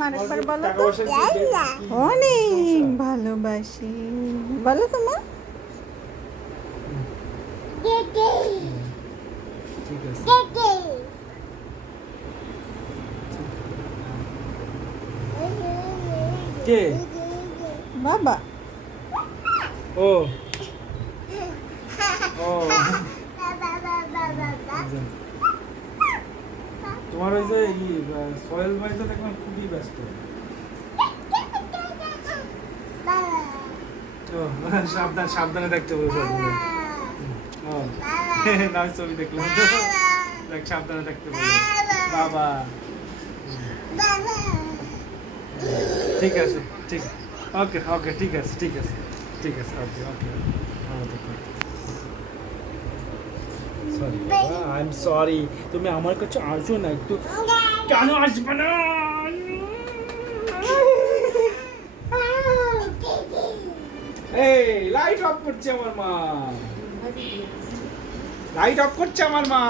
আরেকবার বলো তো। অনেক ভালোবাসি বলো তো মা। ঠিক আছে। কে? বাবা। ও ও তোমার ওই যে সোহেল ভাই তো দেখলাম খুবই ব্যস্ত। ও সাবধান সাবধানে দেখতে বলছো। ও না ছবি দেখলাম তো, দেখ সাবধানে দেখতে বলছো বাবা। ঠিক আছে ঠিক, ওকে ওকে ঠিক আছে ঠিক আছে ঠিক আছে ওকে ওকে। সরি বাবা, আই এম সরি। তুমি আমার কাছে আসো না একটু। কেন আসবে না? এই লাইট অফ করছে আমার মা, লাইট অফ করছে আমার মা।